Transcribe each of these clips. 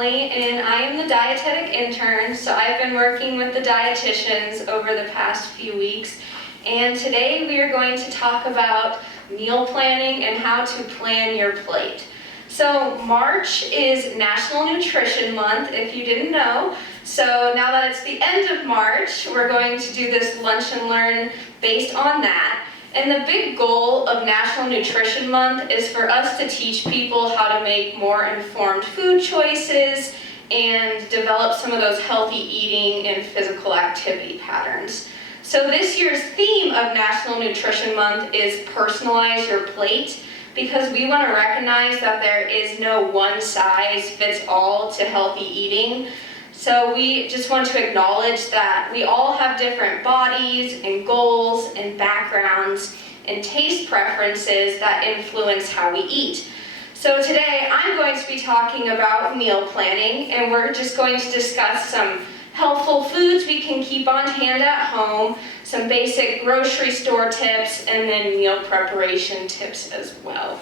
Emily, and I am the dietetic intern, so I've been working with the dietitians over the past few weeks, and today we are going to talk about meal planning and how to plan your plate. So March is National Nutrition Month, if you didn't know. So now that it's the end of March, we're going to do this lunch and learn based on that. And the big goal of National Nutrition Month is for us to teach people how to make more informed food choices and develop some of those healthy eating and physical activity patterns. So this year's theme of National Nutrition Month is personalize your plate, because we want to recognize that there is no one size fits all to healthy eating. So we just want to acknowledge that we all have different bodies and goals and backgrounds and taste preferences that influence how we eat. So today I'm going to be talking about meal planning, and we're just going to discuss some helpful foods we can keep on hand at home, some basic grocery store tips, and then meal preparation tips as well.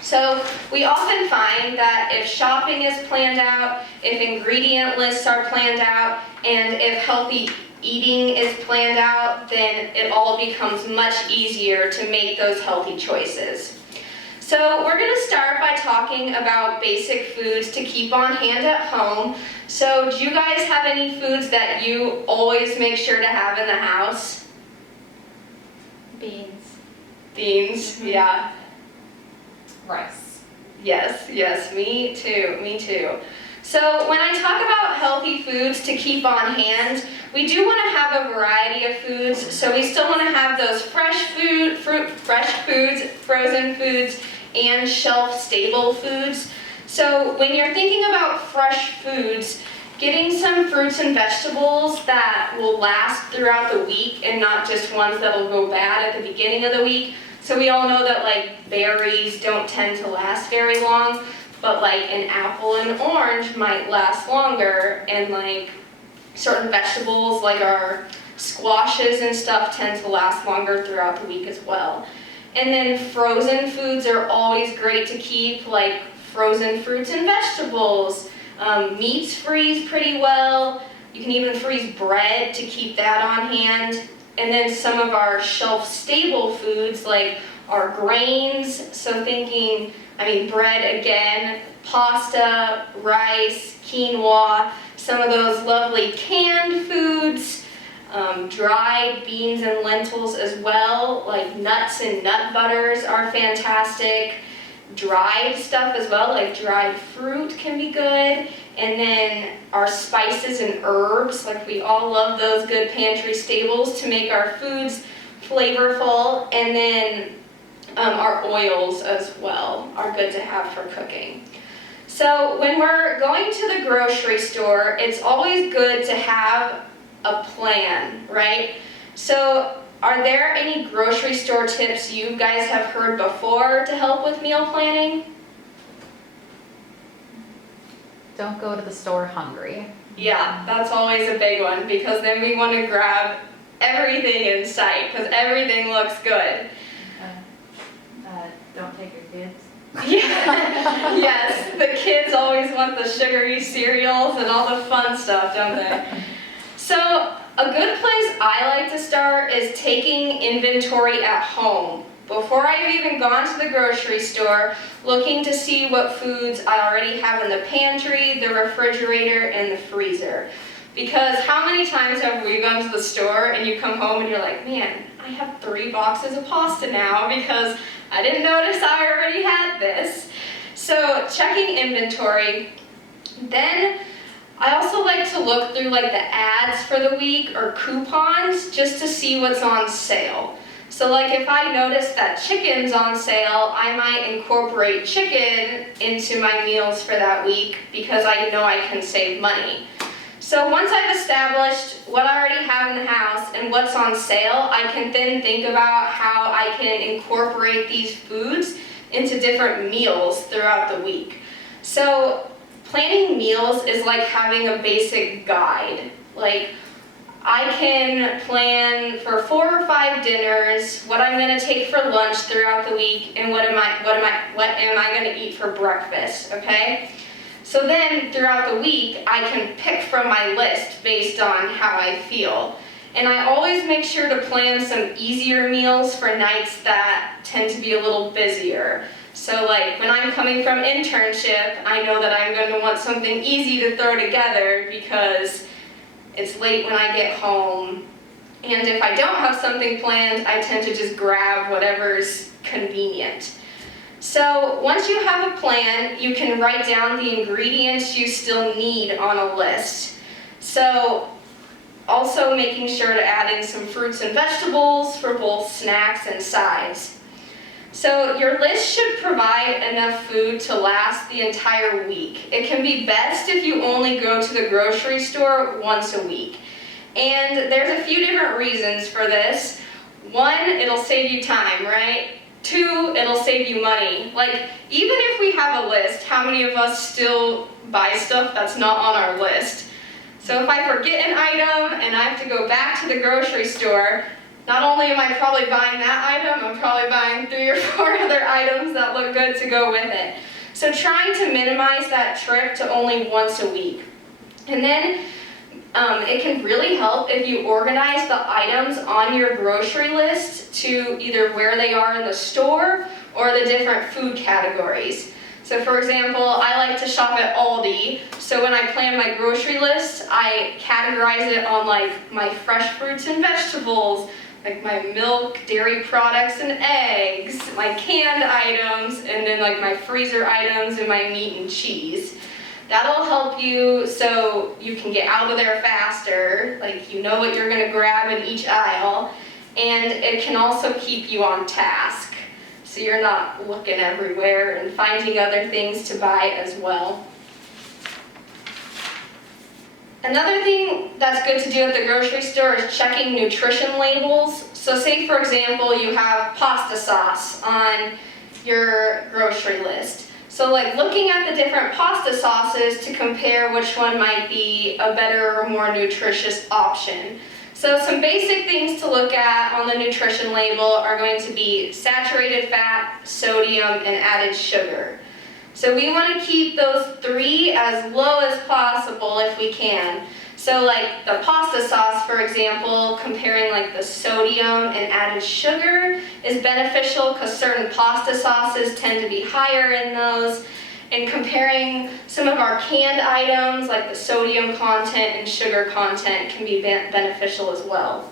So we often find that if shopping is planned out, if ingredient lists are planned out, and if healthy eating is planned out, then it all becomes much easier to make those healthy choices. So we're going to start by talking about basic foods to keep on hand at home. So do you guys have any foods that you always make sure to have in the house? Beans. Beans, yeah. Rice. Yes, me too. So when I talk about healthy foods to keep on hand, we do want to have a variety of foods. So we still want to have those fresh foods, frozen foods, and shelf-stable foods. So when you're thinking about fresh foods, getting some fruits and vegetables that will last throughout the week and not just ones that will go bad at the beginning of the week. So we all know that like berries don't tend to last very long, but like an apple and orange might last longer, and like certain vegetables like our squashes and stuff tend to last longer throughout the week as well. And then frozen foods are always great to keep, like frozen fruits and vegetables. Meats freeze pretty well. You can even freeze bread to keep that on hand. And then some of our shelf-stable foods like our grains, so bread again, pasta, rice, quinoa, some of those lovely canned foods, dried beans and lentils as well, like nuts and nut butters are fantastic. Dried stuff as well, like dried fruit can be good. And then our spices and herbs, like we all love those good pantry staples to make our foods flavorful. And then our oils as well are good to have for cooking. So when we're going to the grocery store, it's always good to have a plan, right? So are there any grocery store tips you guys have heard before to help with meal planning? Don't go to the store hungry. Yeah, that's always a big one, because then we want to grab everything in sight because everything looks good. Don't take your kids. Yeah. Yes, the kids always want the sugary cereals and all the fun stuff, don't they? So a good place I like to start is taking inventory at home. Before I've even gone to the grocery store, looking to see what foods I already have in the pantry, the refrigerator, and the freezer. Because how many times have we gone to the store and you come home and you're like, man, I have 3 boxes of pasta now because I didn't notice I already had this. So checking inventory. Then I also like to look through like the ads for the week or coupons just to see what's on sale. So like if I notice that chicken's on sale, I might incorporate chicken into my meals for that week because I know I can save money. So once I've established what I already have in the house and what's on sale, I can then think about how I can incorporate these foods into different meals throughout the week. So planning meals is like having a basic guide. Like I can plan for 4 or 5 dinners, what I'm going to take for lunch throughout the week, and what am I going to eat for breakfast, okay? So then throughout the week, I can pick from my list based on how I feel. And I always make sure to plan some easier meals for nights that tend to be a little busier. So like when I'm coming from internship, I know that I'm going to want something easy to throw together because it's late when I get home. And if I don't have something planned, I tend to just grab whatever's convenient. So once you have a plan, you can write down the ingredients you still need on a list. So also making sure to add in some fruits and vegetables for both snacks and sides. So your list should provide enough food to last the entire week. It can be best if you only go to the grocery store once a week. And there's a few different reasons for this. One, it'll save you time, right? Two, it'll save you money. Like, even if we have a list, how many of us still buy stuff that's not on our list? So if I forget an item and I have to go back to the grocery store, not only am I probably buying that item, I'm probably buying 3 or 4 other items that look good to go with it. So trying to minimize that trip to only once a week. And then it can really help if you organize the items on your grocery list to either where they are in the store or the different food categories. So for example, I like to shop at Aldi, so when I plan my grocery list, I categorize it on like my fresh fruits and vegetables, like my milk, dairy products and eggs, my canned items, and then like my freezer items and my meat and cheese. That'll help you so you can get out of there faster, like you know what you're going to grab in each aisle, and it can also keep you on task, so you're not looking everywhere and finding other things to buy as well. Another thing that's good to do at the grocery store is checking nutrition labels. So say for example you have pasta sauce on your grocery list. So like looking at the different pasta sauces to compare which one might be a better or more nutritious option. So some basic things to look at on the nutrition label are going to be saturated fat, sodium, and added sugar. So we want to keep those 3 as low as possible if we can. So like the pasta sauce, for example, comparing like the sodium and added sugar is beneficial because certain pasta sauces tend to be higher in those. And comparing some of our canned items like the sodium content and sugar content can be beneficial as well.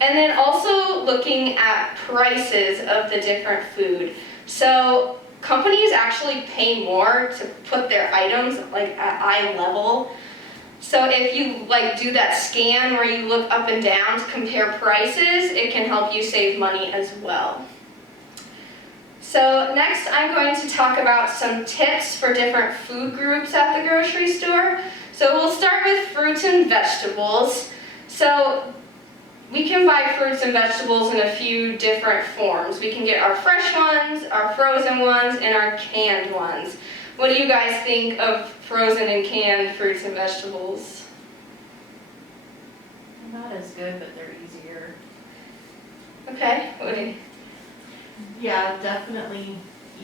And then also looking at prices of the different food. So companies actually pay more to put their items like at eye level. So if you like do that scan where you look up and down to compare prices, it can help you save money as well. So next I'm going to talk about some tips for different food groups at the grocery store. So we'll start with fruits and vegetables. So we can buy fruits and vegetables in a few different forms. We can get our fresh ones, our frozen ones, and our canned ones. What do you guys think of frozen and canned fruits and vegetables? Not as good, but they're easier. Okay. What do you... Yeah, definitely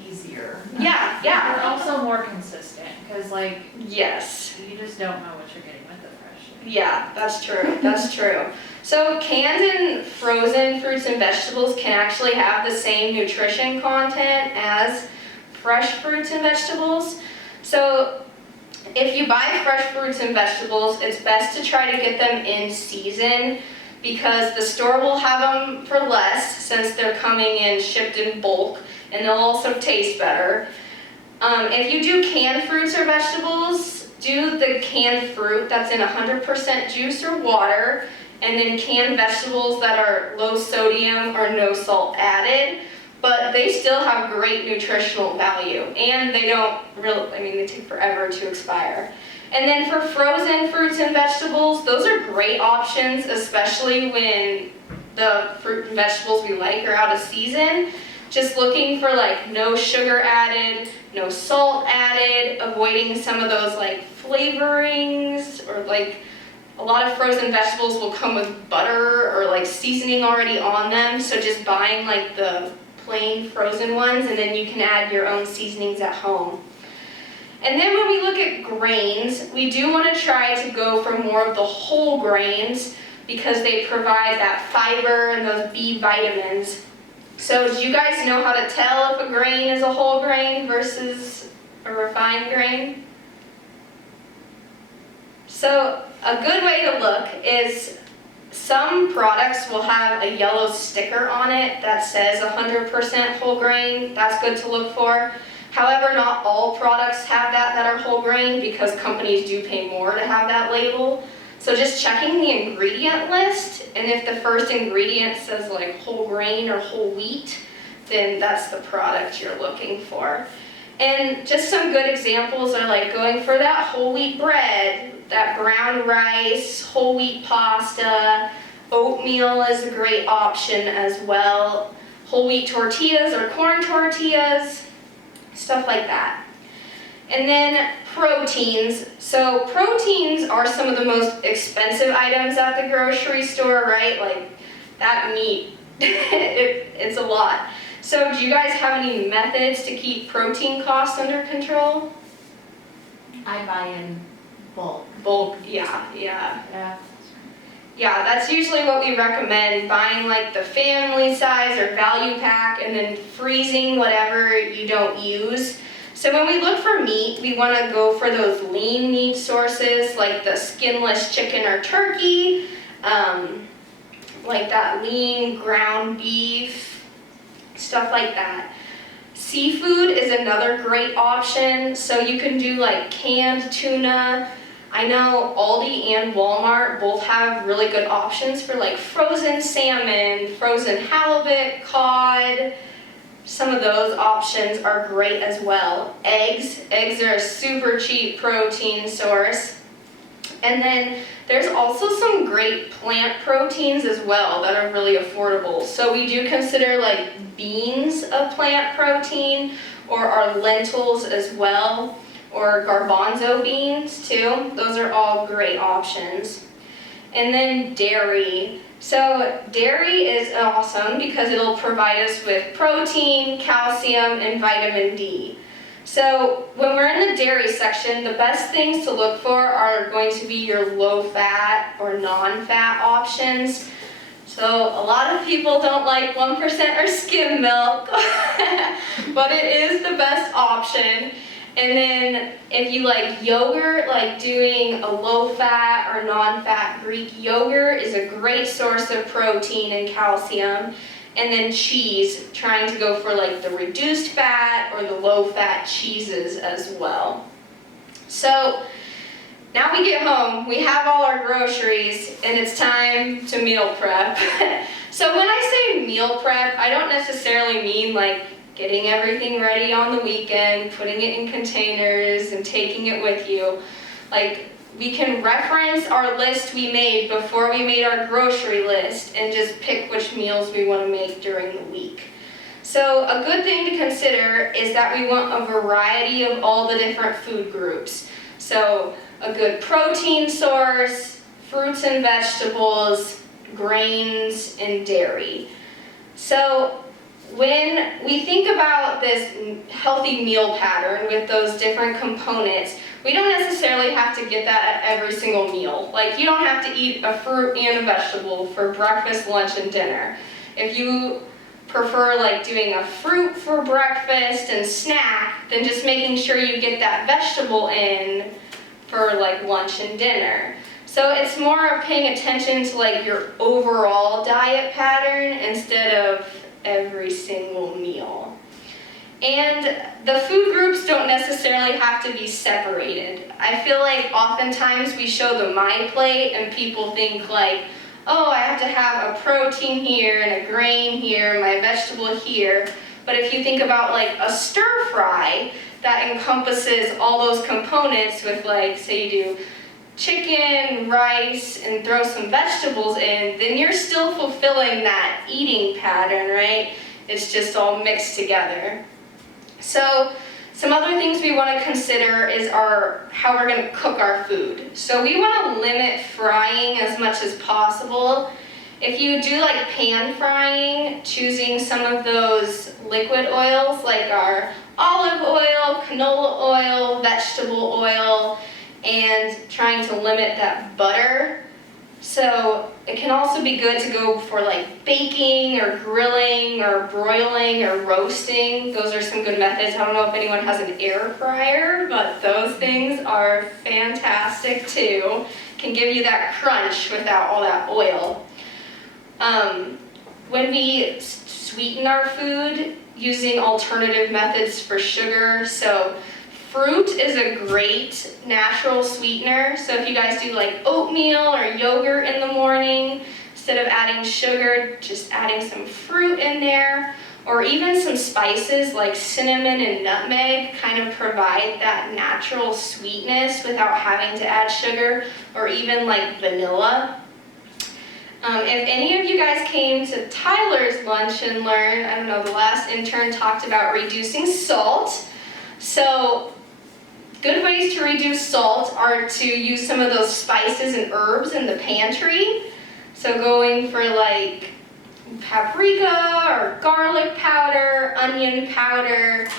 easier. Yeah, They're yeah. also more consistent, because like, Yes. you just don't know what you're getting with the fresh. Yeah, that's true. That's true. So canned and frozen fruits and vegetables can actually have the same nutrition content as fresh fruits and vegetables. So if you buy fresh fruits and vegetables, it's best to try to get them in season because the store will have them for less since they're coming in shipped in bulk, and they'll also taste better. If you do canned fruits or vegetables, do the canned fruit that's in 100% juice or water, and then canned vegetables that are low sodium or no salt added, but they still have great nutritional value, and they don't really, they take forever to expire. And then for frozen fruits and vegetables, those are great options, especially when the fruit and vegetables we like are out of season. Just looking for like no sugar added, no salt added, avoiding some of those like flavorings, or like a lot of frozen vegetables will come with butter or like seasoning already on them, so just buying like the plain frozen ones, and then you can add your own seasonings at home. And then when we look at grains, we do want to try to go for more of the whole grains because they provide that fiber and those B vitamins. So do you guys know how to tell if a grain is a whole grain versus a refined grain? So a good way to look is some products will have a yellow sticker on it that says 100% whole grain. That's good to look for. However, not all products have that are whole grain because companies do pay more to have that label. So just checking the ingredient list, and if the first ingredient says like whole grain or whole wheat, then that's the product you're looking for. And just some good examples are like going for that whole wheat bread, that brown rice, whole wheat pasta, oatmeal is a great option as well, whole wheat tortillas or corn tortillas, stuff like that. And then proteins. So proteins are some of the most expensive items at the grocery store, right? Like that meat, it's a lot. So do you guys have any methods to keep protein costs under control? I buy in bulk. Bulk, yeah. Yeah, that's usually what we recommend, buying like the family size or value pack and then freezing whatever you don't use. So when we look for meat, we want to go for those lean meat sources like the skinless chicken or turkey, like that lean ground beef, stuff like that. Seafood is another great option, so you can do like canned tuna. I know Aldi and Walmart both have really good options for like frozen salmon, frozen halibut, cod. Some of those options are great as well. Eggs are a super cheap protein source. And then there's also some great plant proteins as well that are really affordable. So we do consider like beans a plant protein, or our lentils as well, or garbanzo beans too. Those are all great options. And then dairy. So dairy is awesome because it'll provide us with protein, calcium, and vitamin D. So when we're in the dairy section, the best things to look for are going to be your low-fat or non-fat options. So a lot of people don't like 1% or skim milk, but it is the best option. And then if you like yogurt, like doing a low-fat or non-fat Greek yogurt is a great source of protein and calcium. And then cheese, trying to go for like the reduced fat or the low-fat cheeses as well. So now we get home, we have all our groceries, and it's time to meal prep. So when I say meal prep, I don't necessarily mean like getting everything ready on the weekend, putting it in containers, and taking it with you. Like, we can reference our list we made before we made our grocery list and just pick which meals we want to make during the week. So a good thing to consider is that we want a variety of all the different food groups. So a good protein source, fruits and vegetables, grains, and dairy. So when we think about this healthy meal pattern with those different components, we don't necessarily have to get that at every single meal. Like, you don't have to eat a fruit and a vegetable for breakfast, lunch, and dinner. If you prefer like doing a fruit for breakfast and snack, then just making sure you get that vegetable in for like lunch and dinner. So it's more of paying attention to like your overall diet pattern instead of every single meal. And the food groups don't necessarily have to be separated. I feel like oftentimes we show the My Plate and people think like, oh, I have to have a protein here and a grain here, my vegetable here. But if you think about like a stir fry that encompasses all those components with like, say you do chicken, rice, and throw some vegetables in, then you're still fulfilling that eating pattern, right? It's just all mixed together. So some other things we want to consider is how we're going to cook our food. So we want to limit frying as much as possible. If you do like pan frying, choosing some of those liquid oils like our olive oil, canola oil, vegetable oil, and trying to limit that butter. So it can also be good to go for like baking or grilling or broiling or roasting. Those are some good methods. I don't know if anyone has an air fryer, but those things are fantastic too. Can give you that crunch without all that oil. When we sweeten our food using alternative methods for sugar, so fruit is a great natural sweetener. So if you guys do like oatmeal or yogurt in the morning, instead of adding sugar, just adding some fruit in there, or even some spices like cinnamon and nutmeg kind of provide that natural sweetness without having to add sugar, or even like vanilla. If any of you guys came to Tyler's Lunch and Learn, I don't know, the last intern talked about reducing salt. So good ways to reduce salt are to use some of those spices and herbs in the pantry. So going for like paprika or garlic powder, onion powder.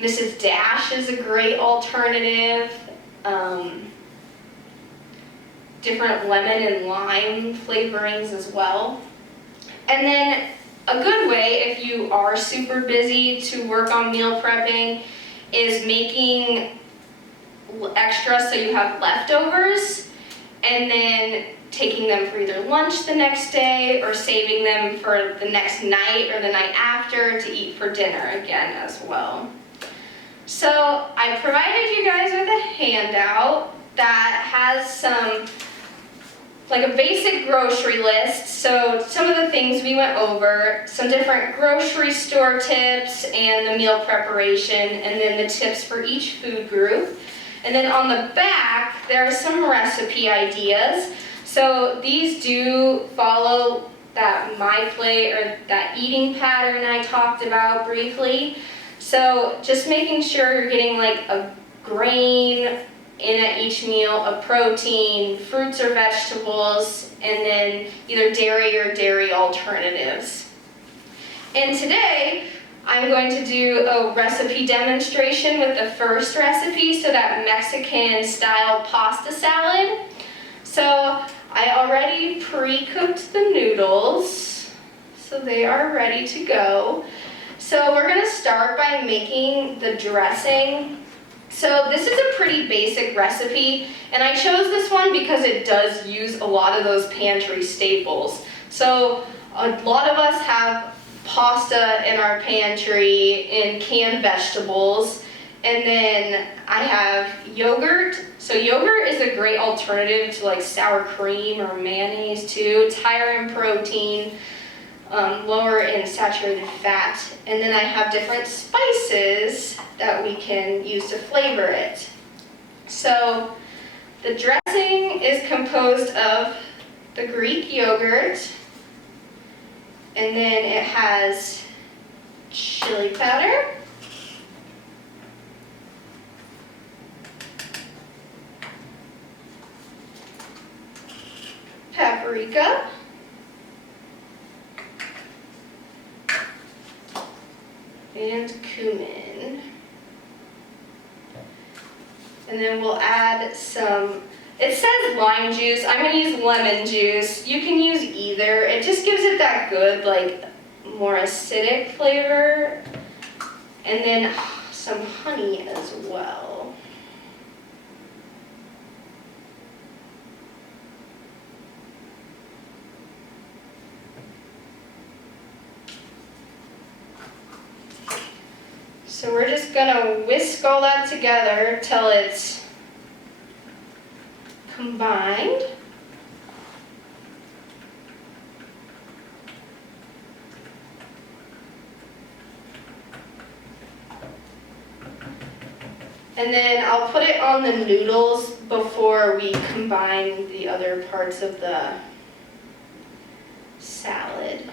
Mrs. Dash is a great alternative. Different lemon and lime flavorings as well. And then a good way, if you are super busy to work on meal prepping, is making extra so you have leftovers, and then taking them for either lunch the next day or saving them for the next night or the night after to eat for dinner again as well. So I provided you guys with a handout that has some like a basic grocery list, so some of the things we went over, some different grocery store tips and the meal preparation, and then the tips for each food group. And then on the back, there are some recipe ideas. So these do follow that My Plate or that eating pattern I talked about briefly. So just making sure you're getting like a grain in at each meal, a protein, fruits or vegetables, and then either dairy or dairy alternatives. And today, I'm going to do a recipe demonstration with the first recipe, so that Mexican style pasta salad. So I already pre-cooked the noodles, so they are ready to go. So we're gonna start by making the dressing. So this is a pretty basic recipe, and I chose this one because it does use a lot of those pantry staples. So a lot of us have pasta in our pantry and canned vegetables, and then I have yogurt. So yogurt is a great alternative to like sour cream or mayonnaise too. It's higher in protein, lower in saturated fat, and then I have different spices that we can use to flavor it. So the dressing is composed of the Greek yogurt, and then it has chili powder, paprika, and cumin. And then we'll add some, it says lime juice, I'm gonna use lemon juice. You can use either. It just gives it that good, like, more acidic flavor. And then some honey as well. So we're just gonna whisk all that together till it's combined. And then I'll put it on the noodles before we combine the other parts of the salad.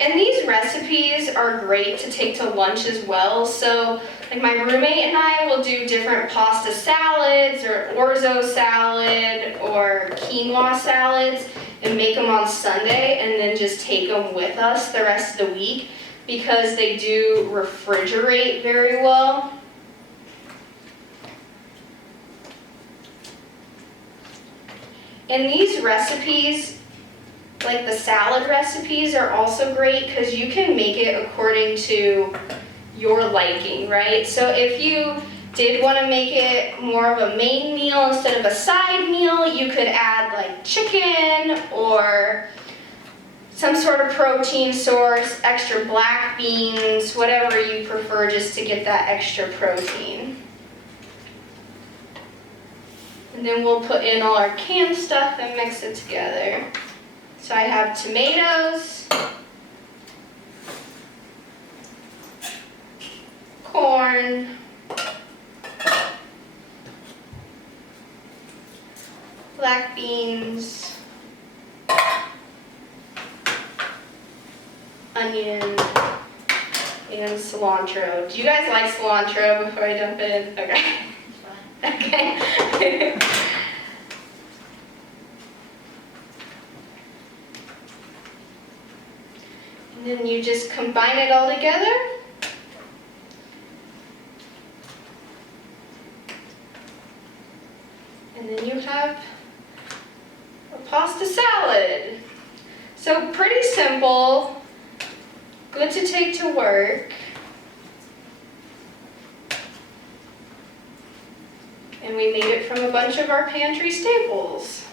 And these recipes are great to take to lunch as well. So like my roommate and I will do different pasta salads or orzo salad or quinoa salads and make them on Sunday and then just take them with us the rest of the week because they do refrigerate very well. And these recipes, like the salad recipes, are also great because you can make it according to your liking, right? So if you did want to make it more of a main meal instead of a side meal, you could add like chicken or some sort of protein source, extra black beans, whatever you prefer, just to get that extra protein. And then we'll put in all our canned stuff and mix it together. So I have tomatoes, corn, black beans, onion, and cilantro. Do you guys like cilantro before I dump it in? Okay. Okay. And then you just combine it all together. And then you have a pasta salad. So pretty simple, good to take to work. And we made it from a bunch of our pantry staples.